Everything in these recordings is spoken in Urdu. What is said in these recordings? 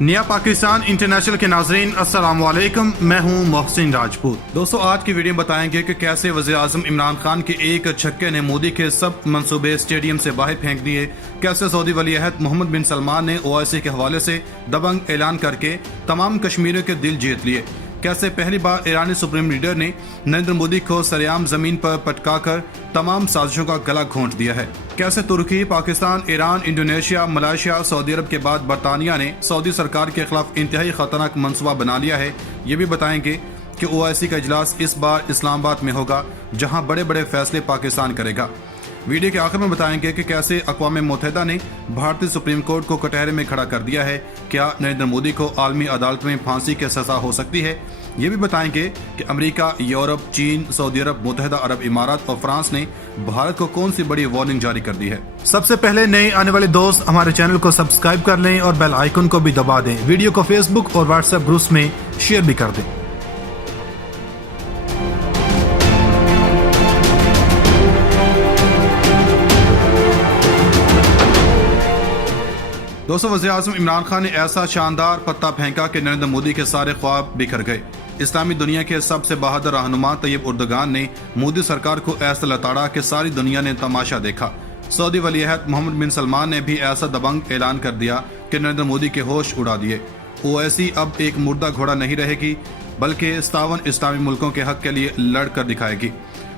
نیا پاکستان انٹرنیشنل کے ناظرین السلام علیکم، میں ہوں محسن راجپوت۔ دوستو، آج کی ویڈیو بتائیں گے کہ کیسے وزیر اعظم عمران خان کے ایک چھکے نے مودی کے سب منصوبے اسٹیڈیم سے باہر پھینک دیے، کیسے سعودی ولی عہد محمد بن سلمان نے OIC کے حوالے سے دبنگ اعلان کر کے تمام کشمیریوں کے دل جیت لیے، کیسے پہلی بار ایرانی سپریم لیڈر نے نریندر مودی کو سریعام زمین پر پٹکا کر تمام سازشوں کا گلا گھونٹ دیا ہے، کیسے ترکی، پاکستان، ایران، انڈونیشیا، ملائیشیا، سعودی عرب کے بعد برطانیہ نے سعودی سرکار کے خلاف انتہائی خطرناک منصوبہ بنا لیا ہے۔ یہ بھی بتائیں گے کہ OIC کا اجلاس اس بار اسلام آباد میں ہوگا، جہاں بڑے بڑے فیصلے پاکستان کرے گا۔ ویڈیو کے آخر میں بتائیں گے کہ کیسے اقوام متحدہ نے بھارتی سپریم کورٹ کو کٹہرے میں کھڑا کر دیا ہے، کیا نریندر مودی کو عالمی عدالت میں پھانسی کی سزا ہو سکتی ہے۔ یہ بھی بتائیں گے کہ امریکہ، یورپ، چین، سعودی عرب، متحدہ عرب امارات اور فرانس نے بھارت کو کون سی بڑی وارننگ جاری کر دی ہے۔ سب سے پہلے نئے آنے والے دوست ہمارے چینل کو سبسکرائب کر لیں اور بیل آئیکن کو بھی دبا دیں، ویڈیو کو فیس بک اور واٹس ایپ گروپس میں شیئر بھی کر دیں۔ دوستو، وزیر اعظم عمران خان نے ایسا شاندار پتہ پھینکا کہ نریندر مودی کے سارے خواب بکھر گئے۔ اسلامی دنیا کے سب سے بہادر رہنما طیب اردگان نے مودی سرکار کو ایسا لتاڑا کہ ساری دنیا نے تماشا دیکھا۔ سعودی ولی عہد محمد بن سلمان نے بھی ایسا دبنگ اعلان کر دیا کہ نریندر مودی کے ہوش اڑا دیے۔ OIC اب ایک مردہ گھوڑا نہیں رہے گی، بلکہ 57 اسلامی ملکوں کے حق کے لیے لڑ کر دکھائے گی۔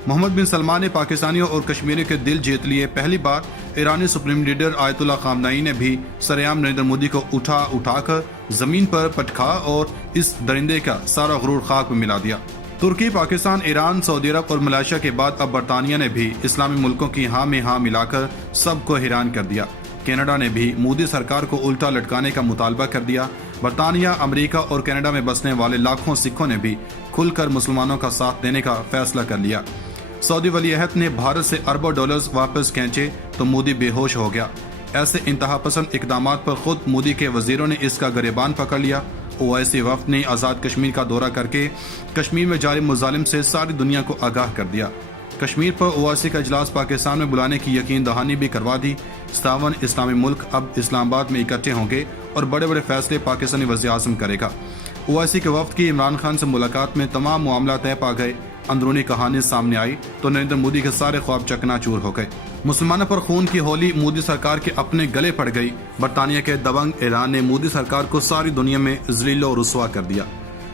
محمد بن سلمان نے پاکستانیوں اور کشمیریوں کے دل جیت لیے۔ پہلی بار ایرانی سپریم لیڈر آیت اللہ خامنئی نے بھی سریعام نریندر مودی کو اٹھا کر زمین پر پٹکا اور اس درندے کا سارا غرور خاک میں ملا دیا۔ ترکی، پاکستان، ایران، سعودی عرب اور ملائیشیا کے بعد اب برطانیہ نے بھی اسلامی ملکوں کی ہاں میں ہاں ملا کر سب کو حیران کر دیا۔ کینیڈا نے بھی مودی سرکار کو الٹا لٹکانے کا مطالبہ کر دیا۔ برطانیہ، امریکہ اور کینیڈا میں بسنے والے لاکھوں سکھوں نے بھی کھل کر مسلمانوں کا ساتھ دینے کا فیصلہ کر لیا۔ سعودی ولی عہد نے بھارت سے اربوں ڈالرز واپس کھینچے تو مودی بے ہوش ہو گیا۔ ایسے انتہا پسند اقدامات پر خود مودی کے وزیروں نے اس کا گریبان پکڑ لیا۔ OIC وفد نے آزاد کشمیر کا دورہ کر کے کشمیر میں جاری مظالم سے ساری دنیا کو آگاہ کر دیا۔ کشمیر پر OIC کا اجلاس پاکستان میں بلانے کی یقین دہانی بھی کروا دی۔ 57 اسلامی ملک اب اسلام آباد میں اکٹھے ہوں گے اور بڑے بڑے فیصلے پاکستانی وزیر اعظم کرے گا۔ OIC کے وفد کی عمران خان سے ملاقات میں تمام معاملات طے پا گئے۔ اندرونی کہانی سامنے آئی تو نریندر مودی کے سارے خواب چکنا چور ہو گئے۔ مسلمانوں پر خون کی ہولی مودی سرکار کے اپنے گلے پڑ گئی۔ برطانیہ کے دبنگ اعلان نے مودی سرکار کو ساری دنیا میں ذلیل و رسوا کر دیا۔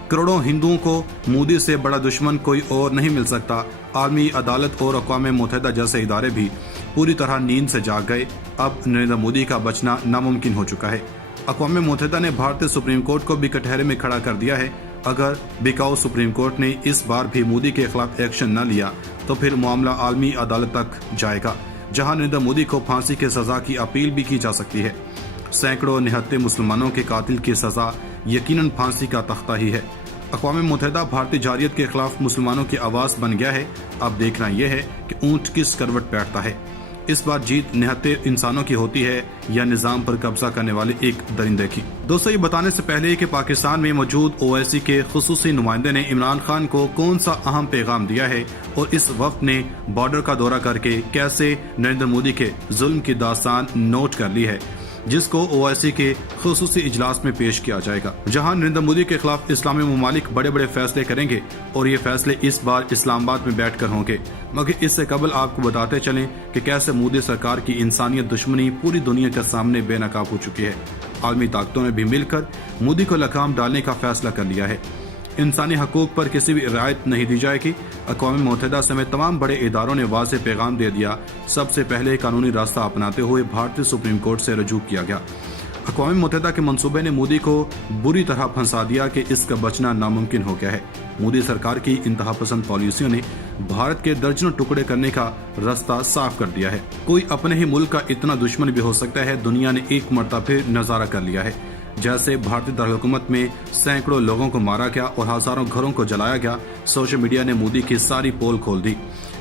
کروڑوں ہندوؤں کو مودی سے بڑا دشمن کوئی اور نہیں مل سکتا۔ عالمی عدالت اور اقوام متحدہ جیسے ادارے بھی پوری طرح نیند سے جاگ گئے۔ اب نریندر مودی کا بچنا ناممکن ہو چکا ہے۔ اقوام متحدہ نے بھارتی سپریم کورٹ کو بھی کٹہرے میں کھڑا کر دیا ہے۔ اگر بکاؤ سپریم کورٹ نے اس بار بھی مودی کے خلاف ایکشن نہ لیا تو پھر معاملہ عالمی عدالت تک جائے گا، جہاں نریندر مودی کو پھانسی کی سزا کی اپیل بھی کی جا سکتی ہے۔ سینکڑوں نہتے مسلمانوں کے قاتل کی سزا یقیناً پھانسی کا تختہ ہی ہے۔ اقوام متحدہ بھارتی جارحیت کے خلاف مسلمانوں کی آواز بن گیا ہے۔ اب دیکھنا یہ ہے کہ اونٹ کس کروٹ بیٹھتا ہے۔ اس بار جیت نہتے انسانوں کی ہوتی ہے یا نظام پر قبضہ کرنے والے ایک درندے کی۔ دوستو، یہ بتانے سے پہلے کہ پاکستان میں موجود OIC کے خصوصی نمائندے نے عمران خان کو کون سا اہم پیغام دیا ہے اور اس وفد نے بارڈر کا دورہ کر کے کیسے نریندر مودی کے ظلم کی داستان نوٹ کر لی ہے، جس کو OIC کے خصوصی اجلاس میں پیش کیا جائے گا، جہاں نریندر مودی کے خلاف اسلامی ممالک بڑے بڑے فیصلے کریں گے اور یہ فیصلے اس بار اسلام آباد میں بیٹھ کر ہوں گے۔ مگر اس سے قبل آپ کو بتاتے چلیں کہ کیسے مودی سرکار کی انسانیت دشمنی پوری دنیا کے سامنے بے نقاب ہو چکی ہے۔ عالمی طاقتوں نے بھی مل کر مودی کو لگام ڈالنے کا فیصلہ کر لیا ہے۔ انسانی حقوق پر کسی بھی رعایت نہیں دی جائے گی۔ اقوام متحدہ سمیت تمام بڑے اداروں نے واضح پیغام دے دیا۔ سب سے پہلے قانونی راستہ اپناتے ہوئے بھارتی سپریم کورٹ سے رجوع کیا گیا۔ اقوام متحدہ کے منصوبے نے مودی کو بری طرح پھنسا دیا کہ اس کا بچنا ناممکن ہو گیا ہے۔ مودی سرکار کی انتہا پسند پالیسیوں نے بھارت کے درجنوں ٹکڑے کرنے کا راستہ صاف کر دیا ہے۔ کوئی اپنے ہی ملک کا اتنا دشمن بھی ہو سکتا ہے، دنیا نے ایک مرتبہ پھر نظارہ کر لیا ہے۔ جیسے بھارتی دارالحکومت میں سینکڑوں لوگوں کو مارا گیا اور ہزاروں گھروں کو جلایا گیا، سوشل میڈیا نے مودی کی ساری پول کھول دی۔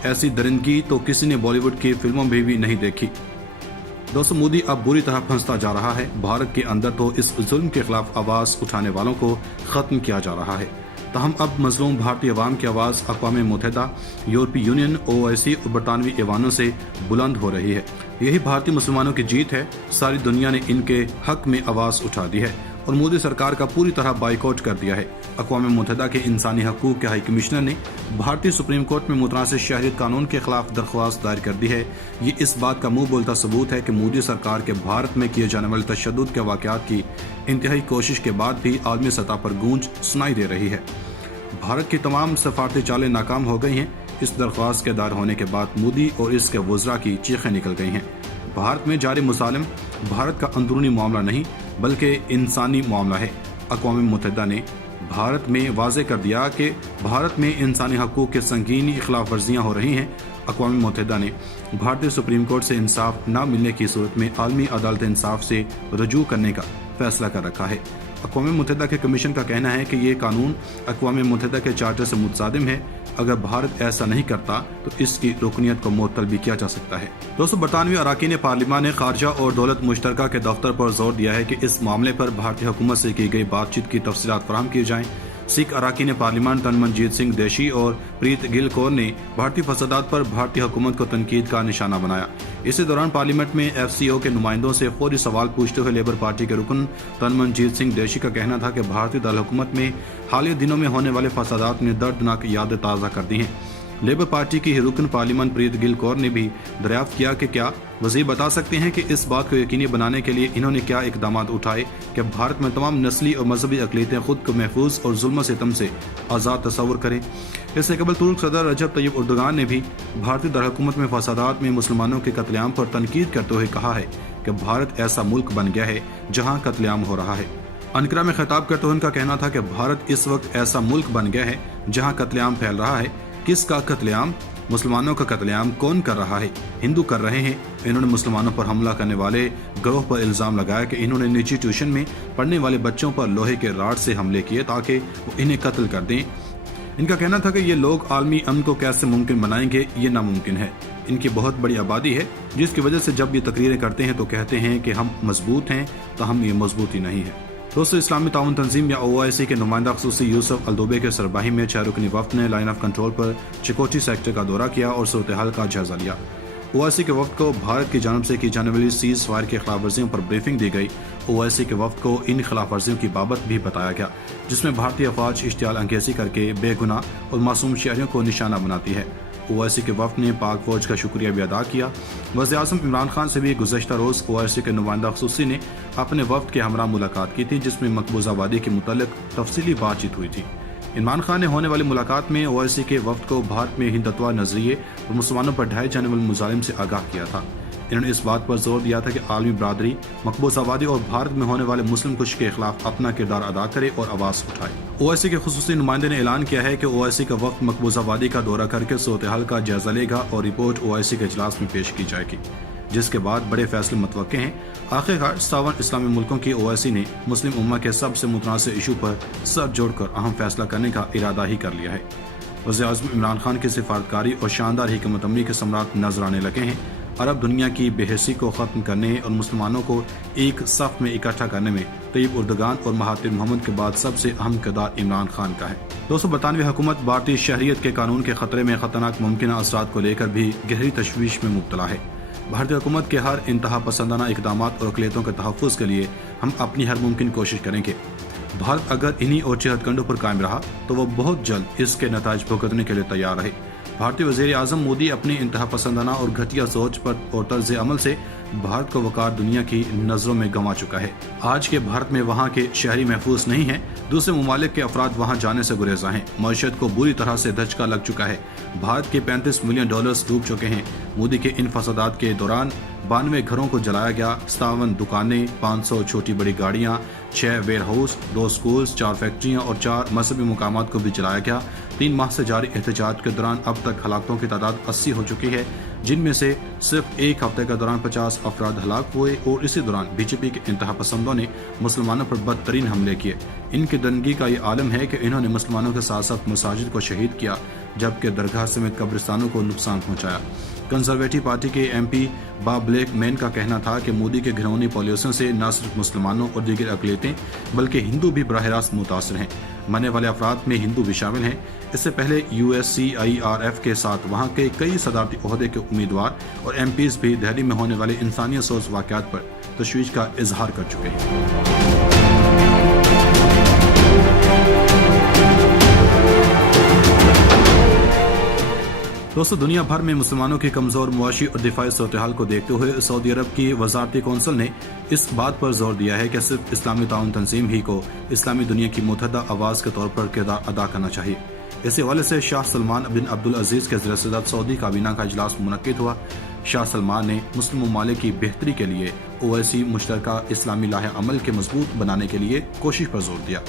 ایسی درندگی تو کسی نے بالی ووڈ کی فلموں میں بھی نہیں دیکھی۔ دوستو، مودی اب بری طرح پھنستا جا رہا ہے۔ بھارت کے اندر تو اس ظلم کے خلاف آواز اٹھانے والوں کو ختم کیا جا رہا ہے، تاہم اب مظلوم بھارتی عوام کی آواز اقوام متحدہ، یورپی یونین، OIC اور برطانوی ایوانوں سے بلند ہو رہی ہے۔ یہی بھارتی مسلمانوں کی جیت ہے۔ ساری دنیا نے ان کے حق میں آواز اٹھا دی ہے۔ اور مودی سرکار کا پوری طرح بائیکاٹ کر دیا ہے۔ اقوام متحدہ کے انسانی حقوق کے ہائی کمشنر نے بھارتی سپریم کورٹ میں متنازع شہریت قانون کے خلاف درخواست دائر کر دی ہے۔ یہ اس بات کا منہ بولتا ثبوت ہے کہ مودی سرکار کے بھارت میں کیے جانے والے تشدد کے واقعات کی انتہائی کوشش کے بعد بھی عالمی سطح پر گونج سنائی دے رہی ہے۔ بھارت کی تمام سفارتی چالیں ناکام ہو گئی ہیں۔ اس درخواست کے دائر ہونے کے بعد مودی اور اس کے وزراء کی چیخیں نکل گئی ہیں۔ بھارت میں جاری مظالم بھارت کا اندرونی معاملہ نہیں بلکہ انسانی معاملہ ہے۔ اقوام متحدہ نے بھارت میں واضح کر دیا کہ بھارت میں انسانی حقوق کے سنگین خلاف ورزیاں ہو رہی ہیں۔ اقوام متحدہ نے بھارتی سپریم کورٹ سے انصاف نہ ملنے کی صورت میں عالمی عدالت انصاف سے رجوع کرنے کا فیصلہ کر رکھا ہے۔ اقوام متحدہ کے کمیشن کا کہنا ہے کہ یہ قانون اقوام متحدہ کے چارٹر سے متصادم ہے۔ اگر بھارت ایسا نہیں کرتا تو اس کی رکنیت کو معطل بھی کیا جا سکتا ہے۔ دوستو، برطانوی اراکین پارلیمان نے خارجہ اور دولت مشترکہ کے دفتر پر زور دیا ہے کہ اس معاملے پر بھارتی حکومت سے کی گئی بات چیت کی تفصیلات فراہم کی جائیں۔ سکھ اراکین پارلیمان تنمنجیت سنگھ دیشی اور پریت گل کور نے بھارتی فسادات پر بھارتی حکومت کو تنقید کا نشانہ بنایا۔ اسی دوران پارلیمنٹ میں ایف سی او کے نمائندوں سے فوری سوال پوچھتے ہوئے لیبر پارٹی کے رکن تنمنجیت سنگھ دیشی کا کہنا تھا کہ بھارتی دارالحکومت میں حالیہ دنوں میں ہونے والے فسادات نے دردناک یادیں تازہ کر دی ہیں۔ لیبر پارٹی کی رکن پارلیمان پریت گل کور نے بھی دریافت کیا کہ کیا وزیر بتا سکتے ہیں کہ اس بات کو یقینی بنانے کے لیے انہوں نے کیا اقدامات اٹھائے کہ بھارت میں تمام نسلی اور مذہبی اقلیتیں خود کو محفوظ اور ظلم و ستم سے آزاد تصور کریں۔ اس سے قبل ترک صدر رجب طیب اردوغان نے بھی بھارتی دارالحکومت میں فسادات میں مسلمانوں کے قتل عام پر تنقید کرتے ہوئے کہا ہے کہ بھارت ایسا ملک بن گیا ہے جہاں قتل عام ہو رہا ہے۔ انقرہ میں خطاب کرتے ہوئے ان کا کہنا تھا کہ بھارت اس وقت ایسا ملک بن گیا ہے جہاں قتل عام پھیل رہا ہے۔ کس کا قتل عام؟ مسلمانوں کا قتل عام کون کر رہا ہے؟ ہندو کر رہے ہیں۔ انہوں نے مسلمانوں پر حملہ کرنے والے گروہ پر الزام لگایا کہ انہوں نے نجی ٹیوشن میں پڑھنے والے بچوں پر لوہے کے راڈ سے حملے کیے تاکہ وہ انہیں قتل کر دیں۔ ان کا کہنا تھا کہ یہ لوگ عالمی امن کو کیسے ممکن بنائیں گے؟ یہ ناممکن ہے۔ ان کی بہت بڑی آبادی ہے جس کی وجہ سے جب یہ تقریریں کرتے ہیں تو کہتے ہیں کہ ہم مضبوط ہیں، تو ہم یہ مضبوطی نہیں ہے۔ دوستو، اسلامی تعاون تنظیم یا OIC کے نمائندہ خصوصی یوسف الدوبے کے سربراہی میں 6 رکنی وفد نے لائن آف کنٹرول پر چکوٹی سیکٹر کا دورہ کیا اور صورتحال کا جائزہ لیا۔ OIC کے وفد کو بھارت کی جانب سے کی جانے والی سیز فائر کے خلاف ورزیوں پر بریفنگ دی گئی۔ OIC کے وفد کو ان خلاف ورزیوں کی بابت بھی بتایا گیا جس میں بھارتی افواج اشتعال انگیزی کر کے بے گناہ اور معصوم شہریوں کو نشانہ بناتی ہے۔ OIC کے وفد نے پاک فوج کا شکریہ بھی ادا کیا۔ وزیر اعظم عمران خان سے بھی گزشتہ روز OIC کے نمائندہ خصوصی نے اپنے وفد کے ہمراہ ملاقات کی تھی جس میں مقبوضہ وادی کے متعلق تفصیلی بات چیت ہوئی تھی۔ عمران خان نے ہونے والی ملاقات میں OIC کے وفد کو بھارت میں ہندتوا نظریے اور مسلمانوں پر ڈھائے جانے والے مظالم سے آگاہ کیا تھا۔ انہوں نے اس بات پر زور دیا تھا کہ عالمی برادری مقبوضہ وادی اور بھارت میں ہونے والے مسلم کش کے خلاف اپنا کردار ادا کرے اور آواز اٹھائے۔ OIC کے خصوصی نمائندے نے اعلان کیا ہے کہ OIC کا وفد مقبوضہ وادی کا دورہ کر کے صورتحال کا جائزہ لے گا اور رپورٹ OIC کے اجلاس میں پیش کی جائے گی، جس کے بعد بڑے فیصلے متوقع ہیں۔ آخرکار 57 اسلامی ملکوں کی OIC نے مسلم امہ کے سب سے متنازع ایشو پر سر جوڑ کر اہم فیصلہ کرنے کا ارادہ ہی کر لیا ہے۔ وزیر اعظم عمران خان کی سفارتکاری اور شاندار حکمت عملی کے ثمرات نظر آنے لگے ہیں۔ عرب دنیا کی بے حسی کو ختم کرنے اور مسلمانوں کو ایک صف میں اکٹھا کرنے میں طیب اردوغان اور مہاتیر محمد کے بعد سب سے اہم کردار عمران خان کا ہے۔ دوستو، برطانوی حکومت بھارتی شہریت کے قانون کے خطرے میں خطرناک ممکنہ اثرات کو لے کر بھی گہری تشویش میں مبتلا ہے۔ بھارتی حکومت کے ہر انتہا پسندانہ اقدامات اور اقلیتوں کے تحفظ کے لیے ہم اپنی ہر ممکن کوشش کریں گے۔ بھارت اگر انہی اوچھے ہتھ کنڈوں پر قائم رہا تو وہ بہت جلد اس کے نتائج بھگتنے کے لیے تیار رہے۔ بھارتی وزیر اعظم مودی اپنی انتہا پسندانہ اور گھٹیا سوچ پر اور طرز عمل سے بھارت کو وقار دنیا کی نظروں میں گنوا چکا ہے۔ آج کے بھارت میں وہاں کے شہری محفوظ نہیں ہیں، دوسرے ممالک کے افراد وہاں جانے سے گریزاں ہیں۔ معیشت کو بری طرح سے دھچکا لگ چکا ہے۔ بھارت کے $35 ملین ڈوب چکے ہیں۔ مودی کے ان فسادات کے دوران 92 گھروں کو جلایا گیا، 57 دکانیں، 500 چھوٹی بڑی گاڑیاں، 6 ویئر ہاؤس، 2 سکولز، 4 فیکٹریاں اور 4 مذہبی مقامات کو بھی جلایا گیا۔ 3 ماہ سے جاری احتجاج کے دوران اب تک ہلاکتوں کی تعداد 80 ہو چکی ہے، جن میں سے صرف ایک ہفتے کے دوران 50 افراد ہلاک ہوئے اور اسی دوران BJP کے انتہا پسندوں نے مسلمانوں پر بدترین حملے کیے۔ ان کی درندگی کا یہ عالم ہے کہ انہوں نے مسلمانوں کے ساتھ ساتھ مساجد کو شہید کیا جبکہ درگاہ سمیت قبرستانوں کو نقصان پہنچایا۔ کنزرویٹو پارٹی کے MP باب بلیک مین کا کہنا تھا کہ مودی کے گھرونی پالیسیوں سے نہ صرف مسلمانوں اور دیگر اقلیتیں بلکہ ہندو بھی براہ راست متاثر ہیں۔ مرنے والے افراد میں ہندو بھی شامل ہیں۔ اس سے پہلے USCIRF کے ساتھ وہاں کے کئی صدارتی عہدے کے امیدوار اور MPs بھی دہلی میں ہونے والے انسانیت سوز واقعات پر تشویش کا اظہار کر چکے ہیں۔ دوستو، دنیا بھر میں مسلمانوں کی کمزور معاشی اور دفاعی صورتحال کو دیکھتے ہوئے سعودی عرب کی وزارتی کونسل نے اس بات پر زور دیا ہے کہ صرف اسلامی تعاون تنظیم ہی کو اسلامی دنیا کی متحدہ آواز کے طور پر کردار ادا کرنا چاہیے۔ اسی حوالے سے شاہ سلمان بن عبدالعزیز کے زیر صدارت سعودی کابینہ کا اجلاس منعقد ہوا۔ شاہ سلمان نے مسلم ممالک کی بہتری کے لیے اویسی مشترکہ اسلامی لاہ عمل کے مضبوط بنانے کے لیے کوشش پر زور دیا۔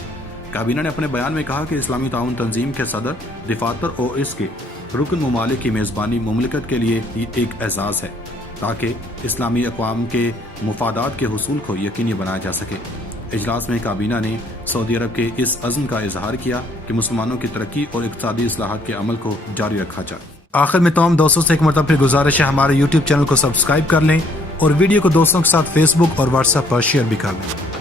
کابینہ نے اپنے بیان میں کہا کہ اسلامی تعاون تنظیم کے صدر دفاتر اور اس کے رکن ممالک کی میزبانی مملکت کے لیے ایک اعزاز ہے تاکہ اسلامی اقوام کے مفادات کے حصول کو یقینی بنایا جا سکے۔ اجلاس میں کابینہ نے سعودی عرب کے اس عزم کا اظہار کیا کہ مسلمانوں کی ترقی اور اقتصادی اصلاحات کے عمل کو جاری رکھا جائے۔ آخر میں تمام دوستوں سے ایک مرتبہ پھر گزارش ہے، ہمارے YouTube چینل کو سبسکرائب کر لیں اور ویڈیو کو دوستوں کے ساتھ فیس بک اور واٹس ایپ پر شیئر بھی کر لیں۔